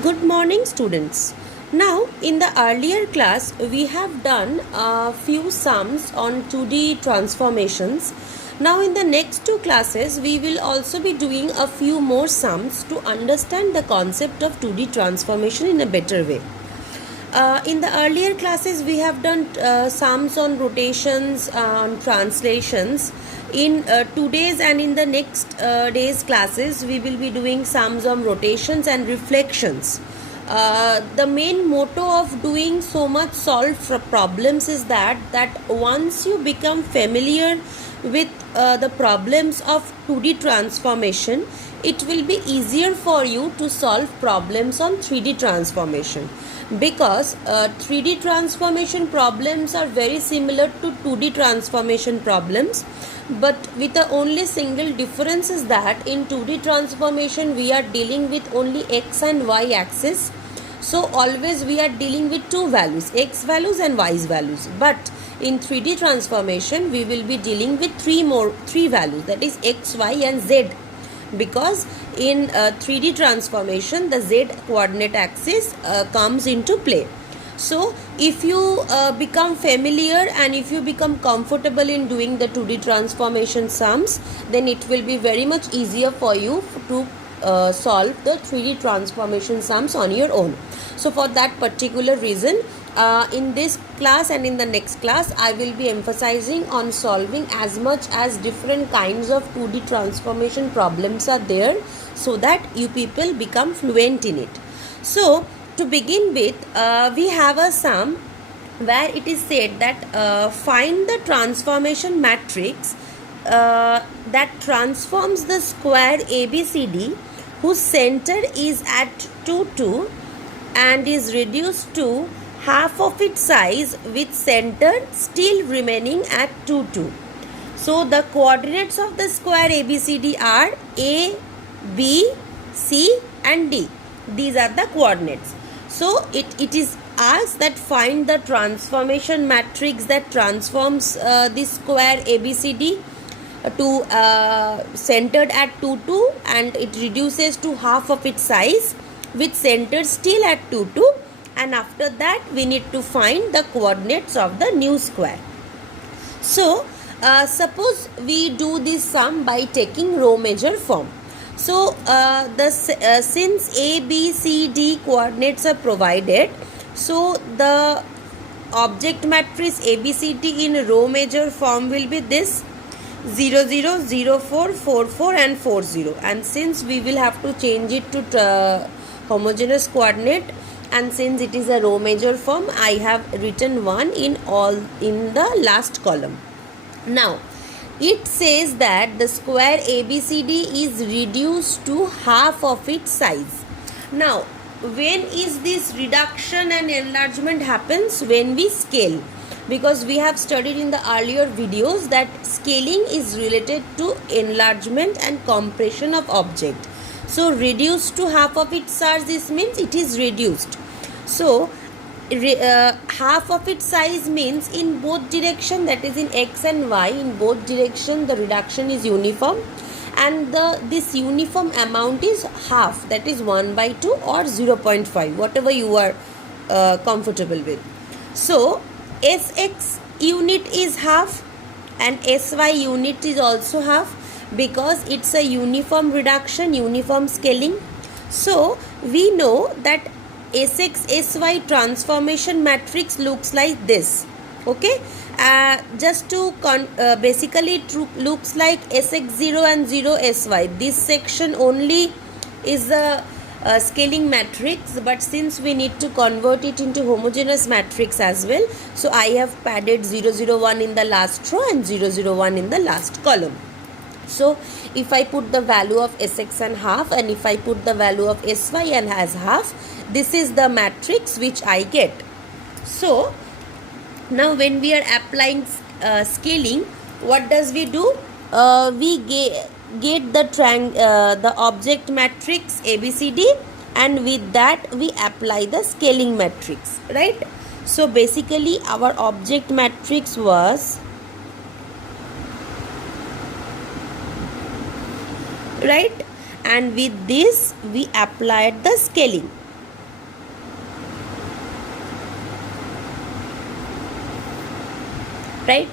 Good morning, students. Now, in the earlier class, we have done a few sums on 2D transformations. Now, in the next two classes, we will also be doing a few more sums to understand the concept of 2D transformation in a better way. In the earlier classes, we have done sums on rotations, on translations. In today's and in the next day's classes, we will be doing sums on rotations and reflections. The main motto of doing so much solved problems is that once you become familiar with the problems of 2D transformation, it will be easier for you to solve problems on 3D transformation, because 3D transformation problems are very similar to 2D transformation problems, but with the only single difference is that in 2D transformation we are dealing with only x and y axis. So always we are dealing with two values, x values and y's values. But in 3D transformation we will be dealing with three values, that is x, y and z, because in 3D transformation the z coordinate axis comes into play. So if you become familiar and if you become comfortable in doing the 2D transformation sums, then it will be very much easier for you to solve the 3D transformation sums on your own. So for that particular reason, in this class and in the next class, I will be emphasizing on solving as much as different kinds of 2D transformation problems are there, so that you people become fluent in it. So to begin with, we have a sum where it is said that find the transformation matrix that transforms the square ABCD whose center is at 2, 2 and is reduced to half of its size with center still remaining at 2, 2. So the coordinates of the square ABCD are A, B, C and D. These are the coordinates. So it is asked that find the transformation matrix that transforms the square ABCD to centered at 2, 2 and it reduces to half of its size with center still at 2, 2, and after that we need to find the coordinates of the new square. So suppose we do this sum by taking row measure form. So since A, B, C, D coordinates are provided, so the object matrix ABCD in row measure form will be this: 0, 0, 0, 4, 4, 4 and 4, 0. And since we will have to change it to homogeneous coordinate, and since it is a row measure form, I have written 1 in the last column. Now it says that the square ABCD is reduced to half of its size. Now when is this reduction and enlargement happens? When we scale, because we have studied in the earlier videos that scaling is related to enlargement and compression of object. So reduced to half of its size, this means it is reduced. So half of its size means in both direction, that is in x and y, in both direction the reduction is uniform, and this uniform amount is half, that is 1/2 or 0.5, whatever you are comfortable with. So Sx unit is half and Sy unit is also half, because it's a uniform reduction, uniform scaling. So we know that Sx Sy transformation matrix looks like this. Okay, just to basically it looks like Sx0 and 0 Sy. This section only is a scaling matrix, but since we need to convert it into homogeneous matrix as well, so I have padded 0, 0, 1 in the last row and 0, 0, 1 in the last column. So if I put the value of Sx and half, and if I put the value of Sy and as half, this is the matrix which I get. So now when we are applying scaling, what does we do? We get the object matrix ABCD, and with that we apply the scaling matrix, right? So basically our object matrix was, right, and with this we applied the scaling. right?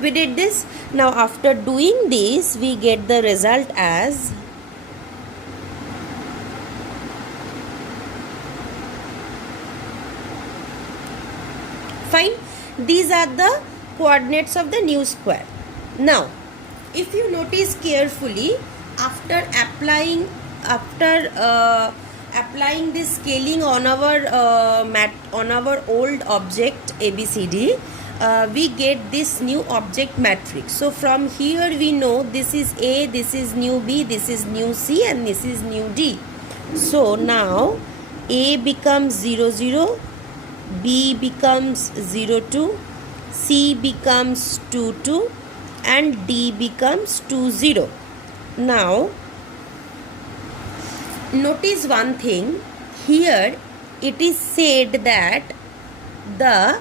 We did this. Now after doing this, we get the result as fine. These are the coordinates of the new square. Now if you notice carefully, after applying this scaling on our old object ABCD, we get this new object matrix. So from here we know this is A, this is new B, this is new C, and this is new D. So now A becomes 0 0, B becomes 0 2, C becomes 2 2, and D becomes 2 0. Now notice one thing here. It is said that the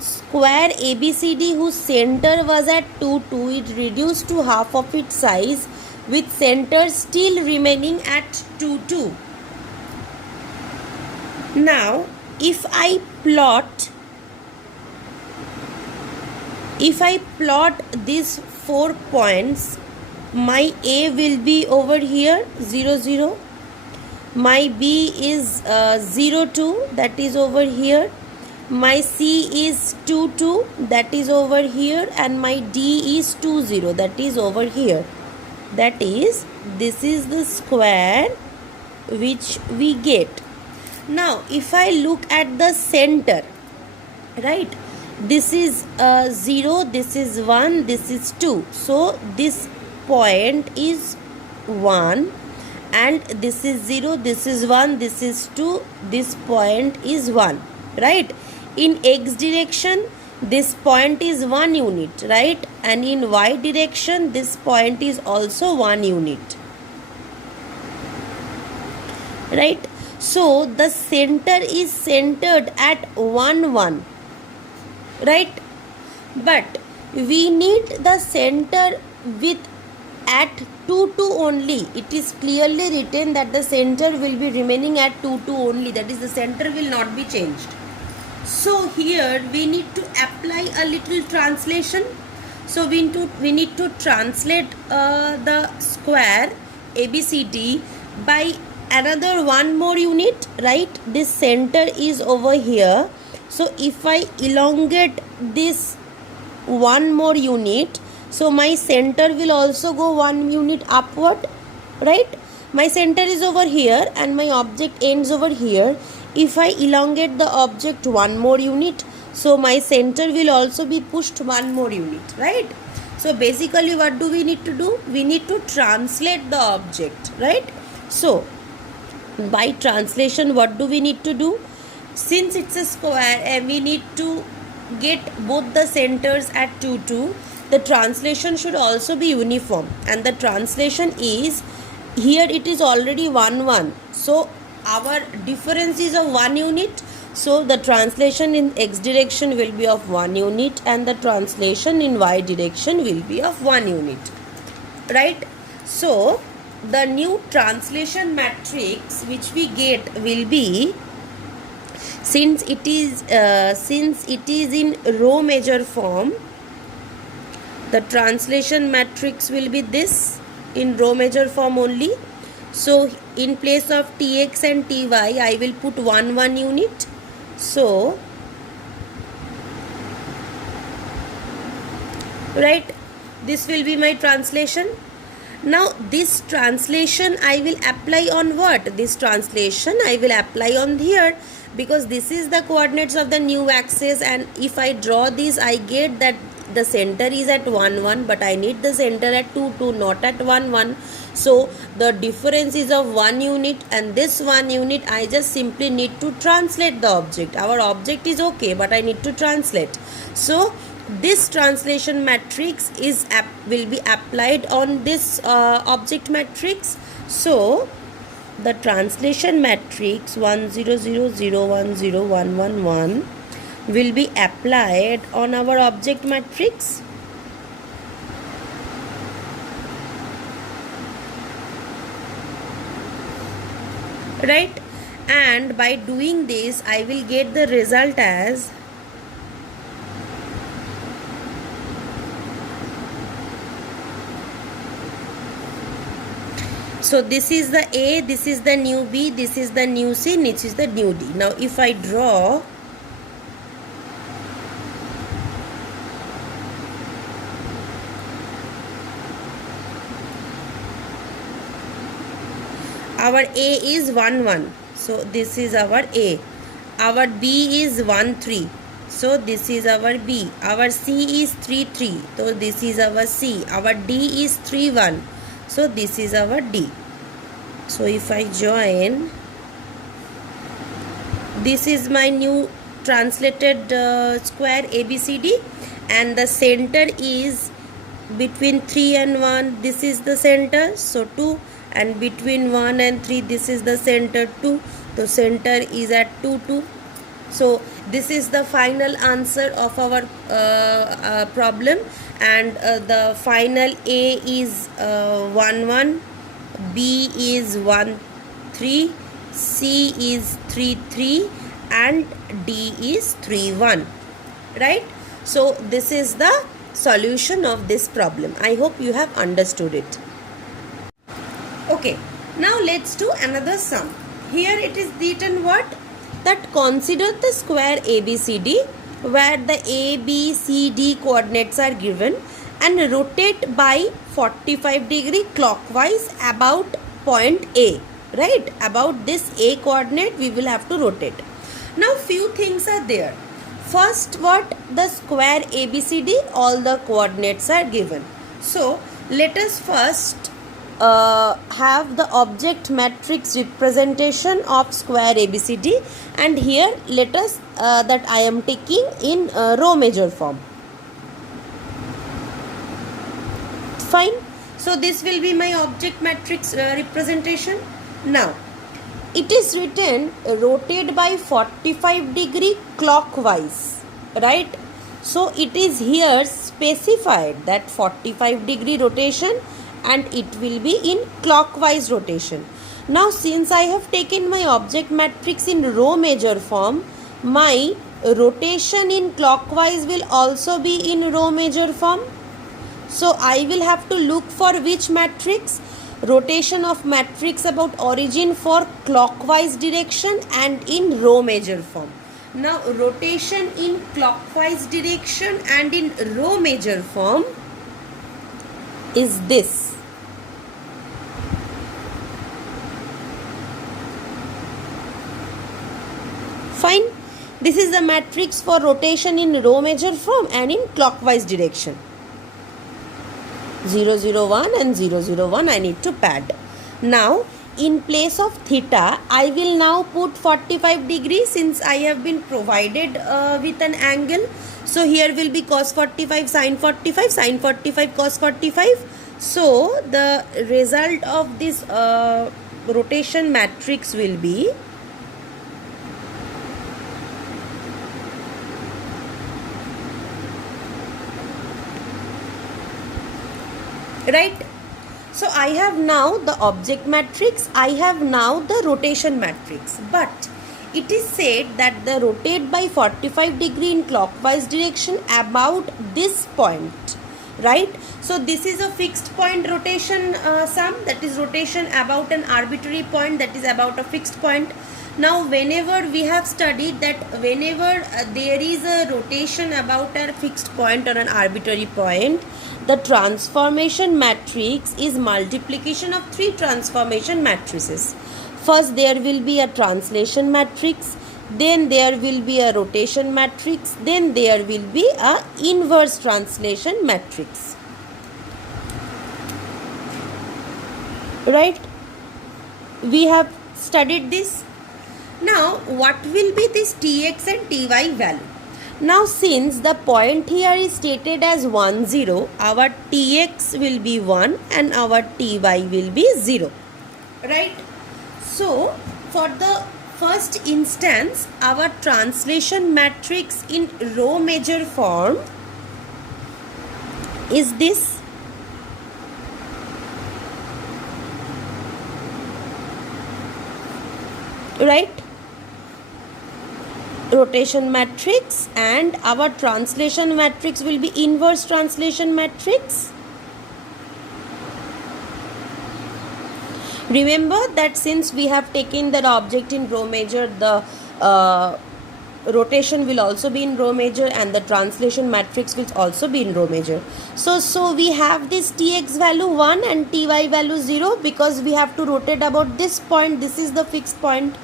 square ABCD whose center was at 2 2, it reduced to half of its size with center still remaining at 2 2. Now if I plot these 4 points, my A will be over here 0 0, my B is 0 2, that is over here, my C is 2 2, that is over here, and my D is 2 0, that is over here. That is, this is the square which we get. Now if I look at the center, right, this is 0, this is 1, this is 2. So this point is 1, and this is 0, this is 1, this is 2, this point is 1, right? In x direction, this point is 1 unit, right? And in y direction, this point is also 1 unit, right? So the center is centered at 1 1, right? But we need the center with at 2 2 only. It is clearly written that the center will be remaining at 2 2 only, that is, the center will not be changed. So here we need to apply a little translation. So we need to translate the square ABCD by another one more unit, right? This center is over here. So if I elongate this one more unit, so my center will also go 1 unit upward, right? My center is over here and my object ends over here. If I elongate the object 1 more unit, so my center will also be pushed 1 more unit, right? So basically what do we need to do? We need to translate the object, right? So by translation, what do we need to do? Since it's a square and we need to get both the centers at 2 2, the translation should also be uniform, and the translation is, here it is already 1 1, so our difference is of 1 unit, so the translation in x direction will be of 1 unit and the translation in y direction will be of 1 unit, right? So the new translation matrix which we get will be, since it is in row measure form, the translation matrix will be this, in row measure form only. So in place of tx and ty, I will put 1 1 unit. So right, this will be my translation. Now this translation I will apply on what? This translation I will apply on here, because this is the coordinates of the new axis, and if I draw this, I get that the center is at 1 1, but I need the center at 2 2, not at 1 1. So the difference is of 1 unit, and this 1 unit I just simply need to translate the object. Our object is okay, but I need to translate. So this translation matrix will be applied on this object matrix. So the translation matrix 1 0 0 0 1 0 1 1 1 will be applied on our object matrix. Right? And by doing this, I will get the result as So this is the A, this is the new B, this is the new C, this is the new D. Now if I draw our A is 1 1, so this is our A. Our B is 1 3, so this is our B. Our C is 3 3, so this is our C. Our D is 3 1, so this is our D. So if I join, this is my new translated square ABCD, and the center is between 3 and 1, this is the center, so 2, and between 1 and 3, this is the center 2, the center is at 2 2. So this is the final answer of our problem, and the final A is 1 1, B is 1 3, C is 3 3, and D is 3 1, right? So this is the solution of this problem. I hope you have understood it. Okay, now let's do another sum. Here it is written what? That consider the square ABCD where the A, B, C, D coordinates are given and rotate by 45° clockwise about point A, right? About this A coordinate we will have to rotate. Now few things are there. First, what? The square ABCD, all the coordinates are given. So let us first have the object matrix representation of square ABCD, and here let us that I am taking in row measure form. Fine. So this will be my object matrix representation. Now it is written rotate by 45° clockwise, right? So it is here specified that 45° rotation, and it will be in clockwise rotation. Now since I have taken my object matrix in row measure form, my rotation in clockwise will also be in row measure form. So I will have to look for which matrix? Rotation of matrix about origin for clockwise direction and in row measure form. Now rotation in clockwise direction and in row measure form is this. Fine. This is the matrix for rotation in row measure form and in clockwise direction. 0 0 1 and 0 0 1 I need to pad. Now in place of theta I will now put 45° since I have been provided with an angle. So here will be cos 45 sin 45, sin 45 cos 45. So the result of this rotation matrix will be right. So I have now the object matrix, I have now the rotation matrix, but it is said that the rotate by 45° in clockwise direction about this point, right? So this is a fixed point rotation sum, that is rotation about an arbitrary point, that is about a fixed point. Now whenever we have studied that whenever there is a rotation about a fixed point or an arbitrary point, the transformation matrix is multiplication of three transformation matrices. First there will be a translation matrix, then there will be a rotation matrix, then there will be a inverse translation matrix, right? We have studied this. Now what will be this Tx and Ty value? Now since the point here is stated as 1 0, our Tx will be 1 and our Ty will be 0, right? So for the first instance our translation matrix in row measure form is this, right? Rotation matrix, and our translation matrix will be inverse translation matrix. Remember that since we have taken the object in row major, the rotation will also be in row major and the translation matrix will also be in row major. So we have this tx value 1 and ty value 0 because we have to rotate about this point. This is the fixed point.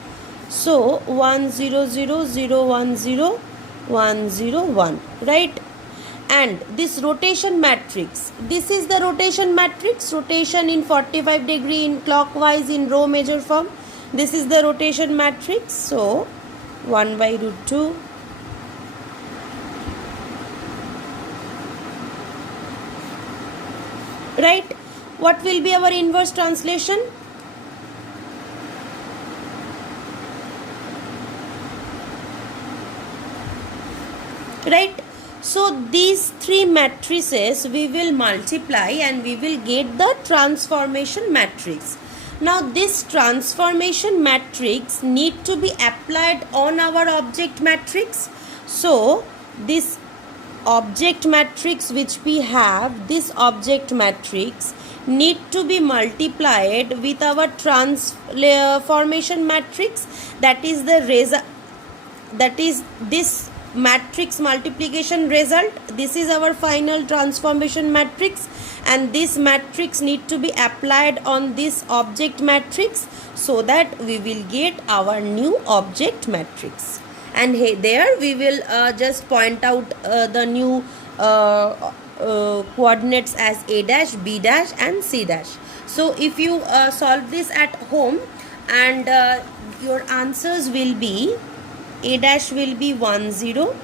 So 1 0 0 0 1 0 1 0 1, right? And this rotation matrix, this is the rotation matrix, rotation in 45 degree in clockwise in row major form. This is the rotation matrix. So 1 by root 2 right. What will be our inverse translation? Right. So these three matrices we will multiply and we will get the transformation matrix. Now this transformation matrix need to be applied on our object matrix. So this object matrix which we have, this object matrix need to be multiplied with our transformation matrix, that is this matrix multiplication result. This is our final transformation matrix, and this matrix need to be applied on this object matrix so that we will get our new object matrix. And there we will just point out the new coordinates as a dash, b dash and c dash. So if you solve this at home, and your answers will be a dash will be 1 0,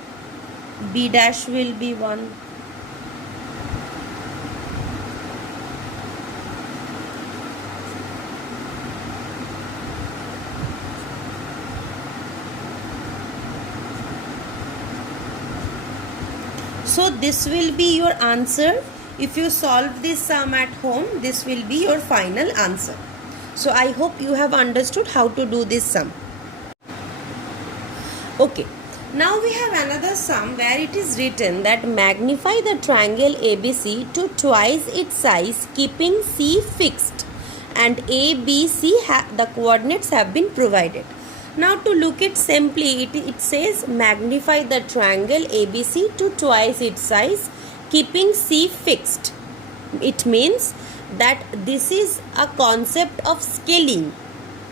b dash will be 1. So this will be your answer. If you solve this sum at home, this will be your final answer. So I hope you have understood how to do this sum. Okay, now we have another sum where it is written that magnify the triangle ABC to twice its size, keeping C fixed, and A, B, C the coordinates have been provided. Now to look it simply, it says magnify the triangle ABC to twice its size, keeping C fixed. It means that this is a concept of scaling.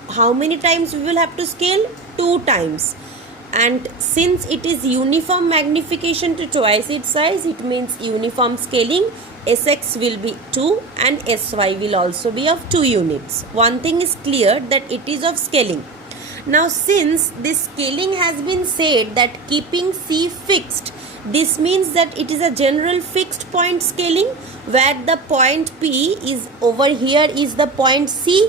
How many times we will have to scale? 2 times. And since it is uniform magnification to twice its size, it means uniform scaling. Sx will be 2 and Sy will also be of 2 units. One thing is clear, that it is of scaling. Now since this scaling has been said that keeping C fixed, this means that it is a general fixed point scaling, where the point P is over here is the point C,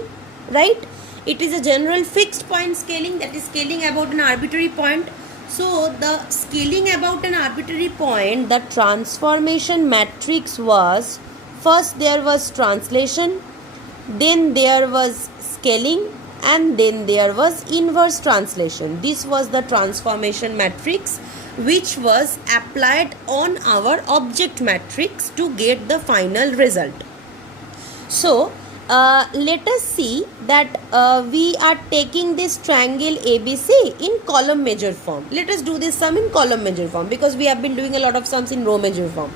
right? It is a general fixed point scaling, that is scaling about an arbitrary point. So the scaling about an arbitrary point, the transformation matrix was, first there was translation, then there was scaling, and then there was inverse translation. This was the transformation matrix which was applied on our object matrix to get the final result. So let us see that we are taking this triangle ABC in column measure form. Let us do this sum in column measure form, because we have been doing a lot of sums in row measure form.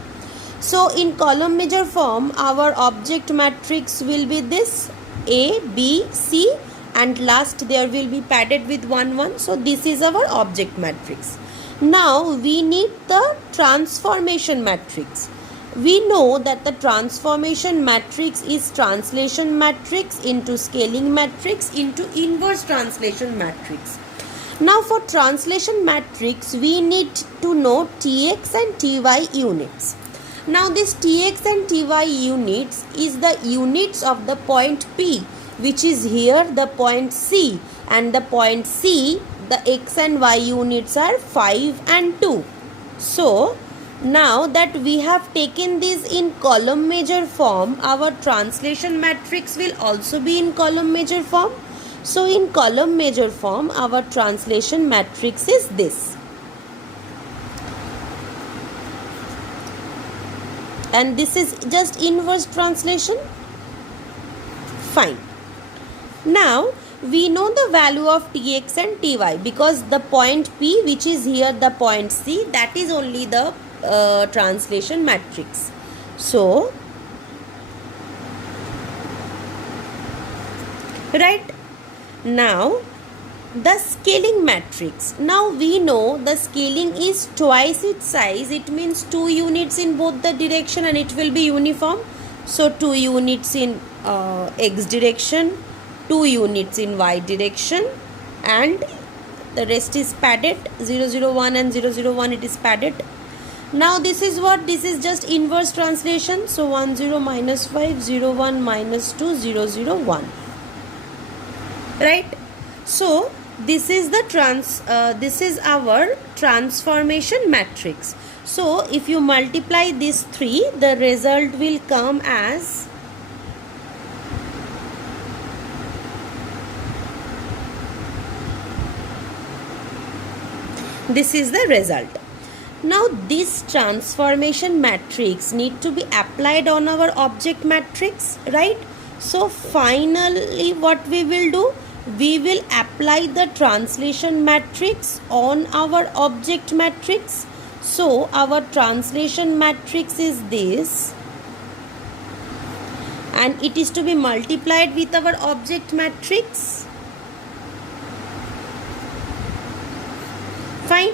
So in column measure form, our object matrix will be this A, B, C, and last there will be padded with 1 1. So this is our object matrix. Now we need the transformation matrix. We know that the transformation matrix is translation matrix into scaling matrix into inverse translation matrix. Now for translation matrix, we need to know Tx and Ty units. Now this Tx and Ty units is the units of the point P, which is here the point C, and the point C, the x and y units are 5 and 2. So now that we have taken this in column measure form, our translation matrix will also be in column measure form. So in column measure form, our translation matrix is this. And this is just inverse translation. Fine. Now we know the value of tx and ty because the point P, which is here the point C, that is only the translation matrix. So, right now the scaling matrix. Now we know the scaling is twice its size. It means 2 units in both the direction and it will be uniform. So 2 units in x direction, 2 units in y direction, and the rest is padded. 001 and 001, it is padded. Now this is what? This is just inverse translation. So 10 minus 5, 01 minus 2, 001. Right? So this is the this is our transformation matrix. So if you multiply these 3, the result will come as this is the result. Now this transformation matrix need to be applied on our object matrix, right? So finally what we will do? We will apply the translation matrix on our object matrix. So our translation matrix is this, and it is to be multiplied with our object matrix. Fine.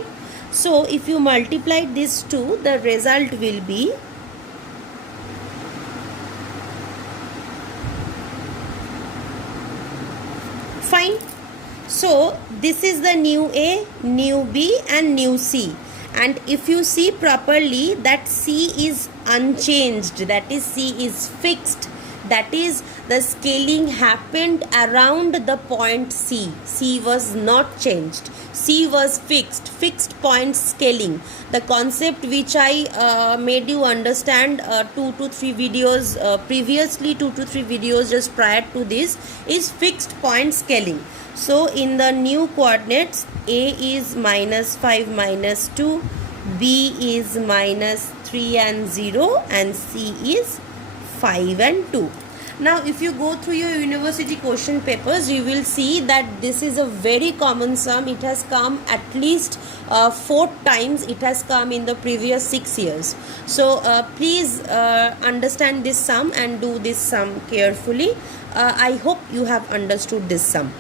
So if you multiply these two, the result will be fine. So this is the new A, new B and new C. And if you see properly, that C is unchanged, that is C is fixed. That is, the scaling happened around the point C. C was not changed. C was fixed point scaling. The concept which I made you understand 2 to 3 videos previously, 2 to 3 videos just prior to this, is fixed point scaling. So in the new coordinates, A is minus 5 minus 2, B is minus 3 and 0, and C is 5 and 2. Now if you go through your university question papers, you will see that this is a very common sum. It has come at least 4 times. It has come in the previous 6 years. So please understand this sum and do this sum carefully. I hope you have understood this sum.